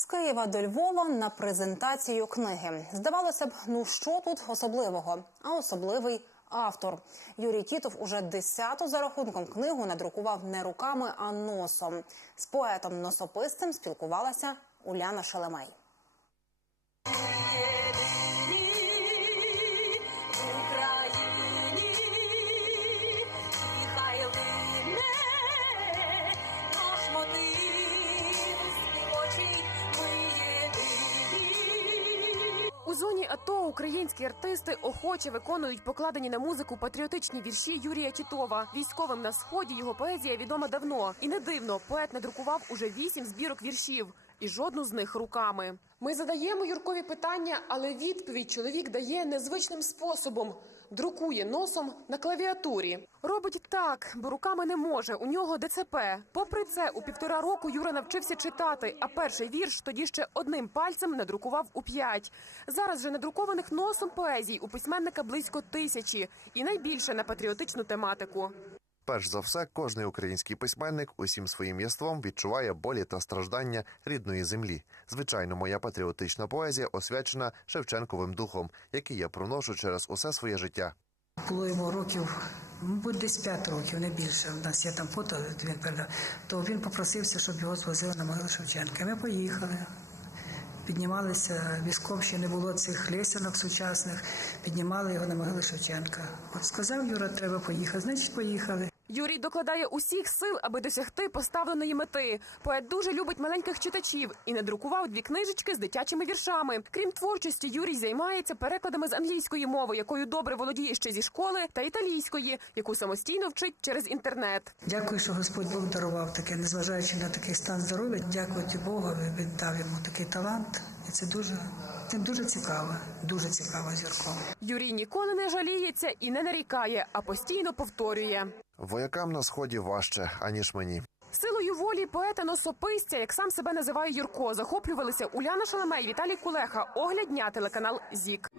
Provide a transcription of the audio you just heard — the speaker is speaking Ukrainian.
З Києва до Львова на презентацію книги. Здавалося б, ну що тут особливого? А особливий автор Юрій Тітов уже десяту за рахунком книгу надрукував не руками, а носом. З поетом носописцем спілкувалася Уляна Шелемей. єдині У зоні АТО українські артисти охоче виконують покладені на музику патріотичні вірші Юрія Тітова. Військовим на сході його поезія відома давно, і не дивно, поет надрукував уже вісім збірок віршів, і жодну з них руками. Ми задаємо Юркові питання, але відповідь чоловік дає незвичним способом. Друкує носом на клавіатурі. Робить так, бо руками не може. У нього ДЦП. Попри це, у півтора року Юра навчився читати, а перший вірш тоді ще одним пальцем надрукував у п'ять. Зараз же надрукованих носом поезій у письменника близько тисячі, і найбільше на патріотичну тематику. Перш за все, кожний український письменник усім своїм єством відчуває болі та страждання рідної землі. Звичайно, моя патріотична поезія освячена Шевченковим духом, який я проношу через усе своє життя. Було йому років, мабуть, десь 5 років, не більше. У нас є там фото, він передав. То він попросився, щоб його звозили на могилу Шевченка. Ми поїхали. Піднімалися, військов ще не було цих лесенок сучасних, піднімали його на могилу Шевченка. От сказав Юра, треба поїхати, значить поїхали. Юрій докладає усіх сил, аби досягти поставленої мети. Поет дуже любить маленьких читачів і надрукував дві книжечки з дитячими віршами. Крім творчості, Юрій займається перекладами з англійської мови, якою добре володіє ще зі школи, та італійської, яку самостійно вчить через інтернет. Дякую, що Господь Бог дарував таке, незважаючи на такий стан здоров'я. Дякувати Богу, він дав йому такий талант. І це дуже, це дуже цікаво, дуже цікаво зірко. Юрій ніколи не жаліється і не нарікає, а постійно повторює. Воякам на сході важче, аніж мені. Силою волі поета носописця, як сам себе називає Юрко, захоплювалися Уляна Шаламей, Віталій Кулеха, огляд дня телеканал ЗІК.